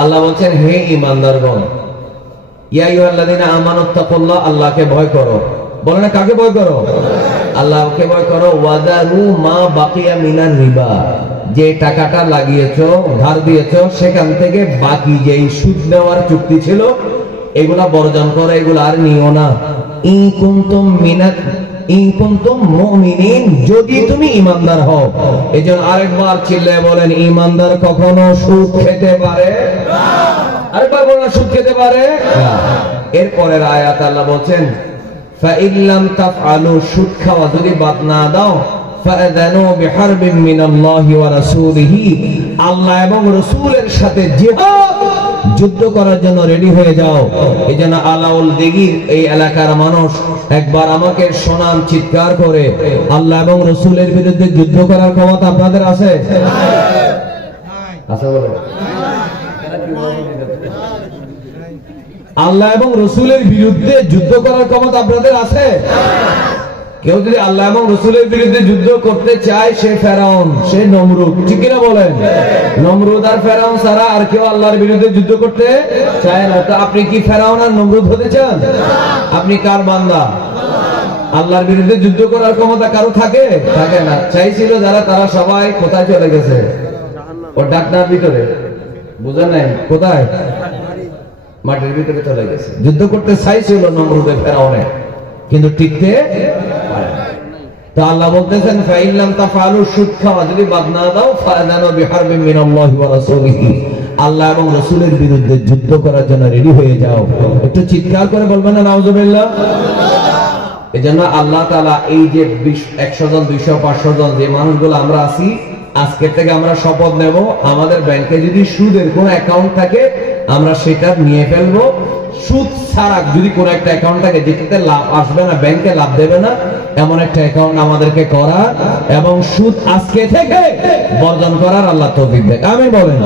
আল্লাহ বলছেন, হে ঈমানদারগণ, ইয়া আইয়ুহাল্লাযীনা আমানুত্তাকুল্লাহ, আল্লাহকে ভয় করো। বলে না কাকে ভয় করো? আল্লাহকে ভয় করো। ওয়াযারু মা বাকিয়া মিনার রিবা, যে টাকাটা লাগিয়েছো, ধার দিয়েছো, সেখান থেকে বাকি যেই সুদ নেওয়ার চুক্তি ছিল এগুলা বর্জন করো, এগুলা আর নিও না। ইন কুনতুম মুমিনিন, যদি তুমি ঈমানদার হও। এজন্য আরেকবার চিল্লায়ে বলেন, ঈমানদার কখনো সুদ খেতে পারে না। আরেকবার বলেন, সুদ খেতে পারে না। এরপরের আয়াত আল্লাহ বলেন, ফাইন লাম তাফআলু, সুদ খাওয়া যদি বাদ না দাও, ফাআযানু বিহারবিন মিনাল্লাহি ওয়া রাসূলিহি, আল্লাহ এবং রাসূলের সাথে জিহাদ, যুদ্ধ করার জন্য রেডি হয়ে যাও। এজন্য আলাউল দিঘির এই এলাকার মানুষ একবার আমাকে শোনান চিৎকার করে, আল্লাহ এবং রাসূলের বিরুদ্ধে যুদ্ধ করার ক্ষমতা আপনাদের আছে? আছে বলে আল্লাহ এবং রাসূলের বিরুদ্ধে যুদ্ধ করার ক্ষমতা আপনাদের আছে? কেউ যদি আল্লাহ এবং রাসূলের বিরুদ্ধে যুদ্ধ করতে চায়, সে ফেরাউন, সে নমরুদ, ঠিক কিনা বলেন? নমরুদ আর ফেরাউন ছাড়া আর কেউ আল্লাহর বিরুদ্ধে যুদ্ধ করতে চায় না। তো আপনি কি ফেরাউন আর নমরুদ হতে চান? আপনি কার বান্দা? আল্লাহর বিরুদ্ধে যুদ্ধ করার ক্ষমতা কারো থাকে? থাকে না। চাইছিল যারা, তারা সবাই কোথায় চলে গেছে? ও ডাকনার ভিতরে, বুঝেন নাই? কোথায়? মাটির ভিতরে চলে গেছে। যুদ্ধ করতে চাইছিল নমরুদে, ফেরাউনে, কিন্তু টিকতে পারে না। তো আল্লাহ বলতেছেন, ফাইন লাম তাফআলু, সুদ খাওয়া যদি বাদ না দাও, ফাআযানু বিহারবিন মিনাল্লাহি ওয়া রাসূলিহি, আল্লাহ এবং রাসূলের বিরুদ্ধে যুদ্ধ করার জন্য রেডি হয়ে যাও। একটু চিৎকার করে বলবেন না নাউজুবিল্লাহ? এজন্য আল্লাহ তাআলা এই যে 100 জন, 200, 500 জন যে মানুষগুলো আমরা আছি, আজকের থেকে আমরা শপথ নেব, আমাদের ব্যাংকে যদি সুদের কোন অ্যাকাউন্ট থাকে আমরা সেটা নিয়ে ফেলবো। সুদ ছাড়া যদি কোন একটা অ্যাকাউন্ট থাকে যেটাতে লাভ আসবে না, ব্যাংকে লাভ দেবে না, এমন একটা অ্যাকাউন্ট আমাদেরকে করা এবং সুদ আজকে থেকে বর্জন করার আল্লাহ তৌফিক দেয়। আমিন বলেন।